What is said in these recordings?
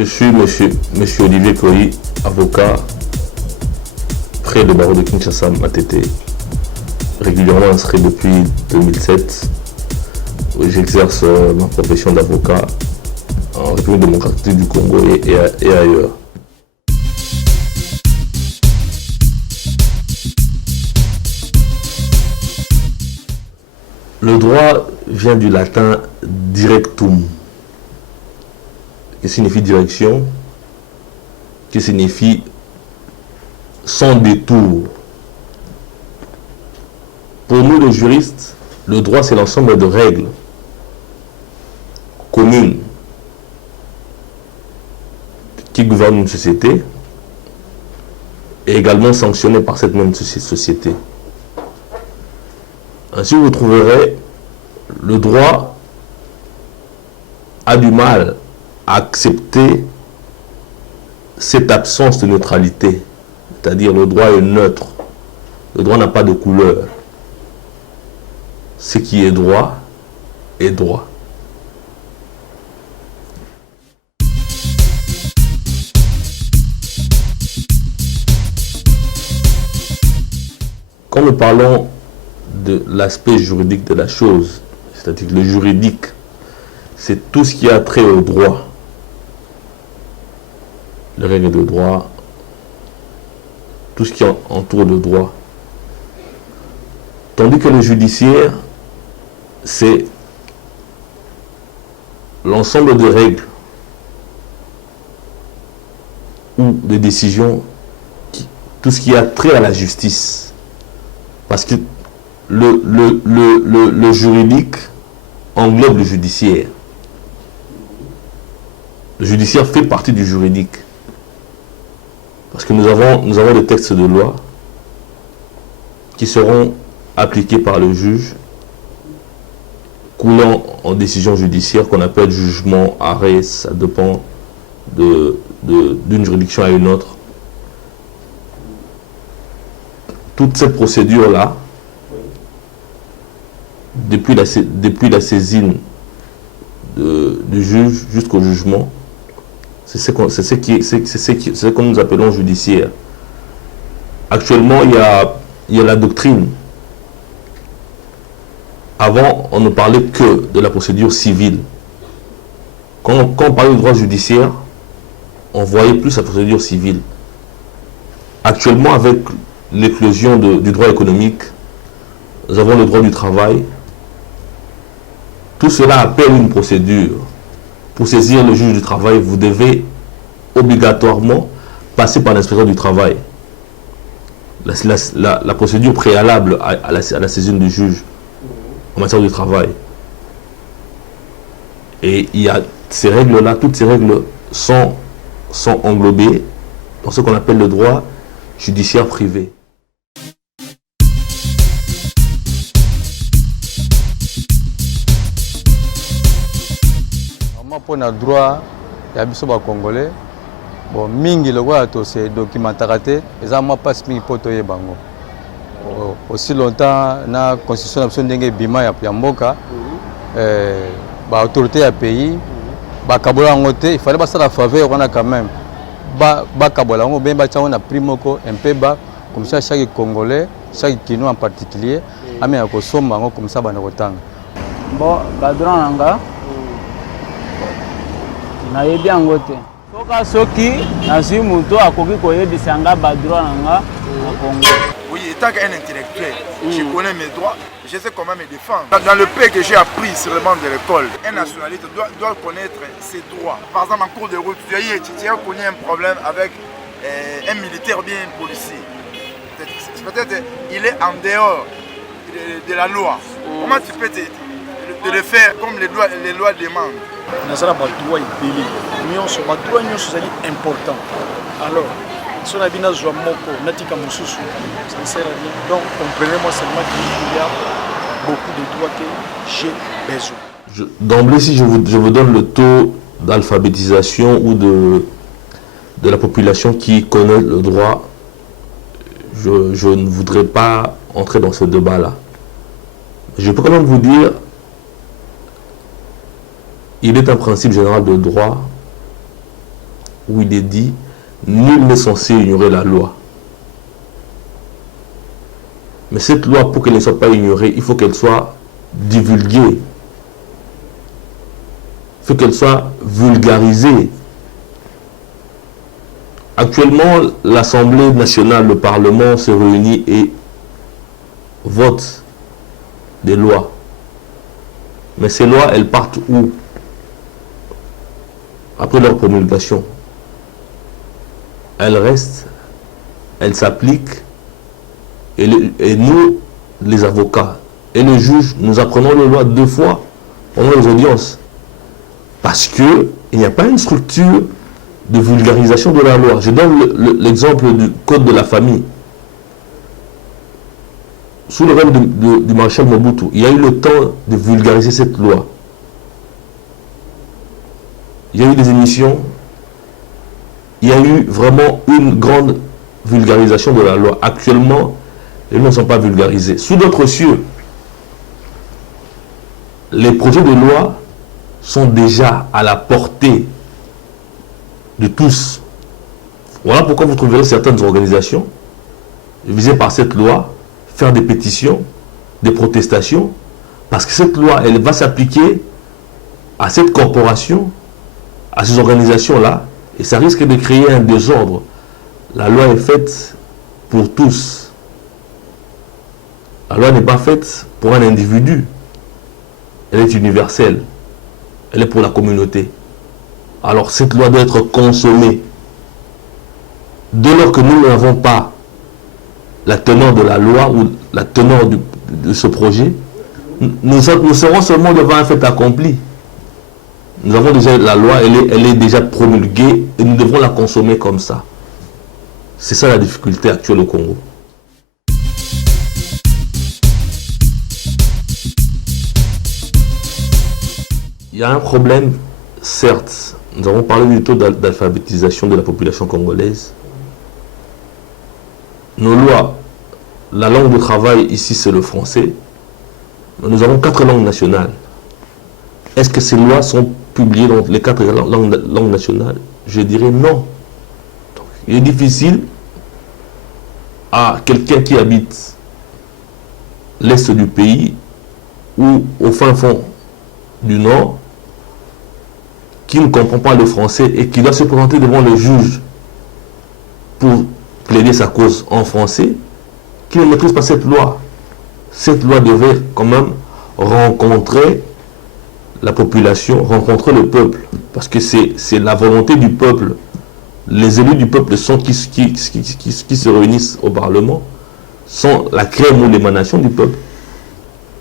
Je suis monsieur Olivier Koyi, avocat près le barreau de Kinshasa Matete, régulièrement inscrit depuis 2007. J'exerce ma profession d'avocat en République démocratique du Congo et ailleurs. Le droit vient du latin directum, qui signifie direction, qui signifie sans détour. Pour nous les juristes, le droit c'est l'ensemble de règles communes qui gouvernent une société et également sanctionnées par cette même société. Ainsi, vous trouverez le droit a du mal à accepter cette absence de neutralité, c'est-à-dire le droit est neutre, le droit n'a pas de couleur. Ce qui est droit est droit. Quand nous parlons de l'aspect juridique de la chose, c'est-à-dire que le juridique, c'est tout ce qui a trait au droit, les règles de droit, tout ce qui entoure le droit. Tandis que le judiciaire, c'est l'ensemble de règles ou de décisions, tout ce qui a trait à la justice. Parce que le juridique englobe le judiciaire. Le judiciaire fait partie du juridique. Parce que nous avons des textes de loi qui seront appliqués par le juge, coulant en décision judiciaire qu'on appelle jugement, arrêt, ça dépend d'une juridiction à une autre. Toute cette procédure-là, depuis la saisine du juge jusqu'au jugement, c'est ce que nous appelons judiciaire. Actuellement, il y a la doctrine. Avant, on ne parlait que de la procédure civile. Quand on parlait du droit judiciaire, on voyait plus la procédure civile. Actuellement, avec l'éclosion du droit économique, nous avons le droit du travail. Tout cela appelle une procédure. Pour saisir le juge du travail, vous devez obligatoirement passer par l'inspecteur du travail. La procédure préalable à la saisine du juge en matière du travail. Et il y a ces règles-là, toutes ces règles sont englobées dans ce qu'on appelle le droit judiciaire privé. Pour le droit, il y a des Congolais. Bon, mingi le droit c'est documentarité. Et ça m'a pas mingi pour toi bango. Aussi longtemps, na constitution option d'engue bima ya mboka, ba autorité à pays, ba kabola ngote, il fallait pas ça la faveur on a quand même. Ba kabola ngo ben ba tcha on a pris moko un peu bas comme ça chaque Congolais, chaque Kinois en particulier, a mis à kosomba ngo comme ça ba na kotanga. Bon, ba droit nanga na yebi yango te soki nazwi moto akoki koyebisa nga badroit na nga na Congo. Oui, étant qu'un intellectuel, je connais mes droits, je sais comment me défendre. Dans le pays que j'ai appris sur le banc de l'école, un nationaliste doit connaître ses droits. Par exemple, en cours de route, tu as connu un problème avec un militaire ou bien un policier. Peut-être il est en dehors de la loi. Comment tu peux de le faire comme les lois demandent? Nous avons des droits libellés. Nous avons des droits importants. Alors, si on a bien joué moko, natika mususu, ça ne sert à rien. Donc, comprenez-moi seulement qu'il y a beaucoup de droits que j'ai besoin. D'emblée, si je vous donne le taux d'alphabétisation ou de la population qui connaît le droit, je ne voudrais pas entrer dans ce débat-là. Je peux quand même vous dire, il est un principe général de droit où il est dit « Nul n'est censé ignorer la loi ». Mais cette loi, pour qu'elle ne soit pas ignorée, il faut qu'elle soit divulguée. Il faut qu'elle soit vulgarisée. Actuellement, l'Assemblée nationale, le Parlement se réunit et vote des lois. Mais ces lois, elles partent où? Après leur promulgation. Elles restent, elles s'appliquent, et nous, les avocats et les juges, nous apprenons les lois 2 fois pendant les audiences. Parce qu'il n'y a pas une structure de vulgarisation de la loi. Je donne l'exemple du Code de la famille. Sous le règne du maréchal Mobutu, il y a eu le temps de vulgariser cette loi. Il y a eu des émissions, il y a eu vraiment une grande vulgarisation de la loi. Actuellement, les lois ne sont pas vulgarisées. Sous d'autres cieux, les projets de loi sont déjà à la portée de tous. Voilà pourquoi vous trouverez certaines organisations visées par cette loi faire des pétitions, des protestations, parce que cette loi, elle va s'appliquer à cette corporation, à ces organisations-là, et ça risque de créer un désordre. La loi est faite pour tous. La loi n'est pas faite pour un individu. Elle est universelle. Elle est pour la communauté. Alors cette loi doit être consommée. Dès lors que nous n'avons pas la teneur de la loi ou la teneur de ce projet, nous serons seulement devant un fait accompli. Nous avons déjà la loi, elle est déjà promulguée et nous devons la consommer comme ça. C'est ça la difficulté actuelle au Congo. Il y a un problème, certes. Nous avons parlé du taux d'alphabétisation de la population congolaise. Nos lois, la langue de travail ici c'est le français. Nous avons 4 langues nationales. Est-ce que ces lois sont publiées dans les 4 langues nationales? Je dirais non. Donc, il est difficile à quelqu'un qui habite l'est du pays ou au fin fond du nord, qui ne comprend pas le français et qui doit se présenter devant le juge pour plaider sa cause en français, qui ne maîtrise pas cette loi. Cette loi devait quand même rencontrer la population, rencontrer le peuple, parce que c'est la volonté du peuple. Les élus du peuple sont qui se réunissent au Parlement, sont la crème ou l'émanation du peuple.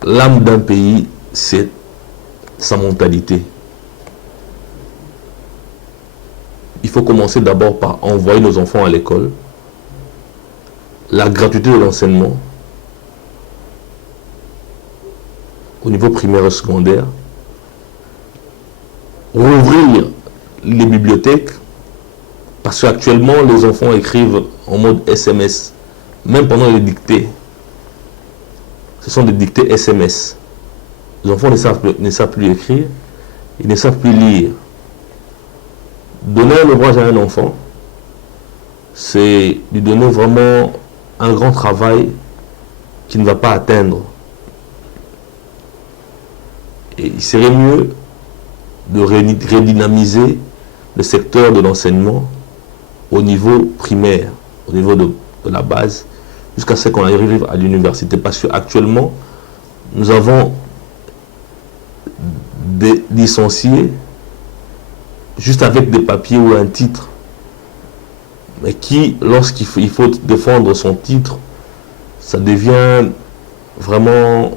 L'âme d'un pays, c'est sa mentalité. Il faut commencer d'abord par envoyer nos enfants à l'école, la gratuité de l'enseignement au niveau primaire et secondaire, rouvrir les bibliothèques, parce qu'actuellement les enfants écrivent en mode SMS, même pendant les dictées. Ce sont des dictées SMS. Les enfants ne savent plus écrire, ils ne savent plus lire. Donner un ouvrage à un enfant, c'est lui donner vraiment un grand travail qu'il ne va pas atteindre. Et il serait mieux de redynamiser le secteur de l'enseignement au niveau primaire, au niveau de la base, jusqu'à ce qu'on arrive à l'université. Parce qu'actuellement, nous avons des licenciés juste avec des papiers ou un titre, mais qui, lorsqu'il faut défendre son titre, ça devient vraiment,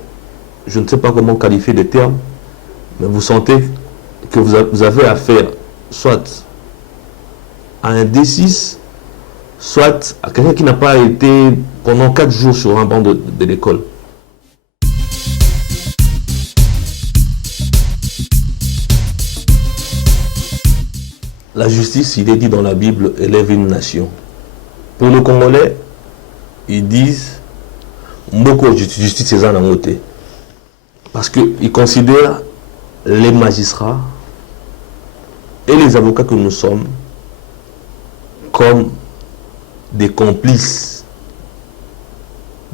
je ne sais pas comment qualifier les termes, mais vous sentez que vous avez affaire soit à un D6, soit à quelqu'un qui n'a pas été pendant 4 jours sur un banc de l'école. La justice, il est dit dans la Bible, élève une nation. Pour les Congolais, ils disent Mboko justice c'est un amoté. Parce qu'ils considèrent les magistrats et les avocats que nous sommes comme des complices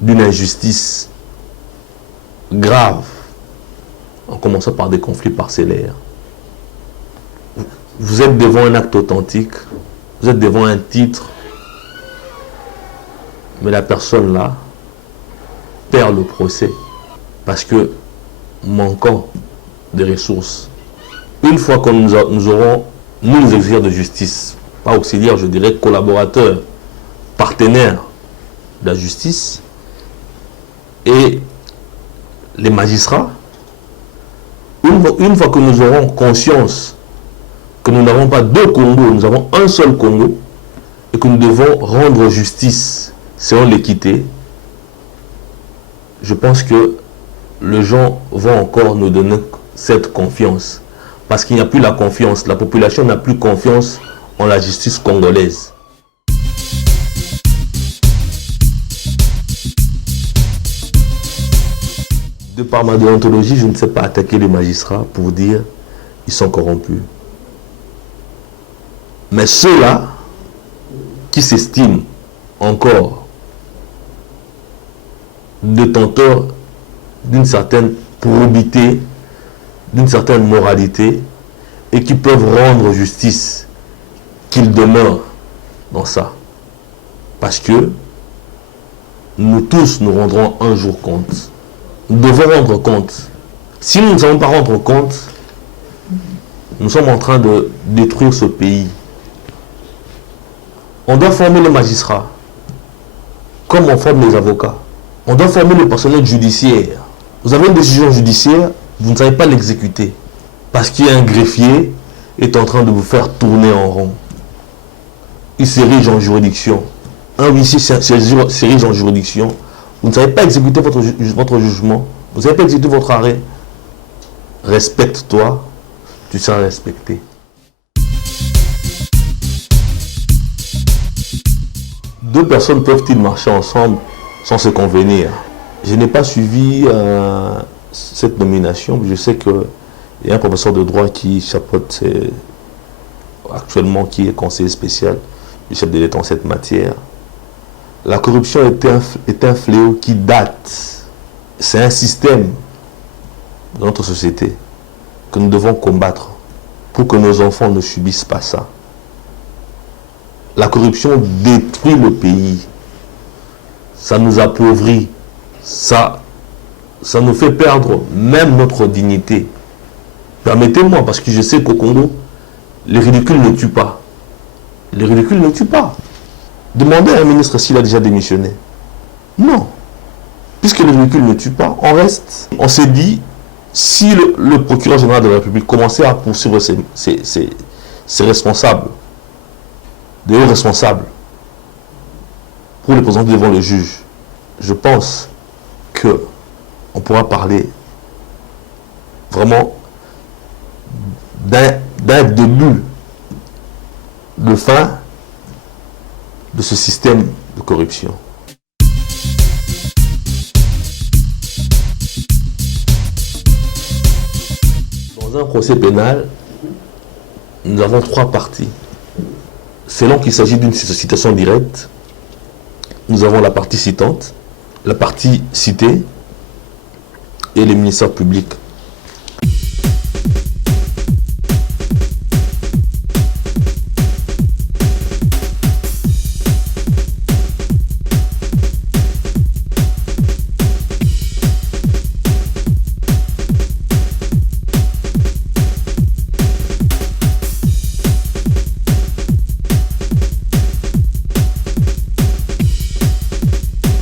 d'une injustice grave, en commençant par des conflits parcellaires. Vous êtes devant un acte authentique, vous êtes devant un titre, mais la personne là perd le procès parce que manquant des ressources. Une fois que nous aurons, nous, les exercices de justice, pas auxiliaires, je dirais collaborateurs, partenaires de la justice, et les magistrats, une fois que nous aurons conscience que nous n'avons pas deux Congos, nous avons un seul Congo, et que nous devons rendre justice selon l'équité, je pense que les gens vont encore nous donner cette confiance. Parce qu'il n'y a plus la confiance. La population n'a plus confiance en la justice congolaise. De par ma déontologie, je ne sais pas attaquer les magistrats pour dire qu'ils sont corrompus. Mais ceux-là qui s'estiment encore détenteurs d'une certaine probité, d'une certaine moralité, et qui peuvent rendre justice, qu'ils demeurent dans ça. Parce que nous tous nous rendrons un jour compte. Nous devons rendre compte. Si nous ne savons pas rendre compte, nous sommes en train de détruire ce pays. On doit former les magistrats, comme on forme les avocats. On doit former le personnel judiciaire. Vous avez une décision judiciaire, vous ne savez pas l'exécuter. Parce qu'il y a un greffier qui est en train de vous faire tourner en rond. Il s'érige en juridiction. Un huissier s'érige en juridiction. Vous ne savez pas exécuter votre jugement. Vous ne savez pas exécuter votre arrêt. Respecte-toi, tu seras respecté. Deux personnes peuvent-ils marcher ensemble sans se convenir? Je n'ai pas suivi cette nomination. Je sais qu'il y a un professeur de droit qui chapeaute actuellement, qui est conseiller spécial du chef de l'État en cette matière. La corruption est un fléau qui date. C'est un système dans notre société que nous devons combattre pour que nos enfants ne subissent pas ça. La corruption détruit le pays. Ça nous appauvrit. Ça nous fait perdre même notre dignité. Permettez-moi, parce que je sais qu'au Congo, les ridicules ne tuent pas. Les ridicules ne tuent pas. Demandez à un ministre s'il a déjà démissionné. Non. Puisque les ridicules ne tuent pas, on reste. On s'est dit, si le procureur général de la République commençait à poursuivre ses responsables, des hauts responsables, pour les présenter devant le juge, je pense qu'on pourra parler vraiment d'un début de fin de ce système de corruption. Dans un procès pénal, nous avons trois parties. Selon qu'il s'agit d'une citation directe, nous avons la partie citante, la partie citée et le ministère public.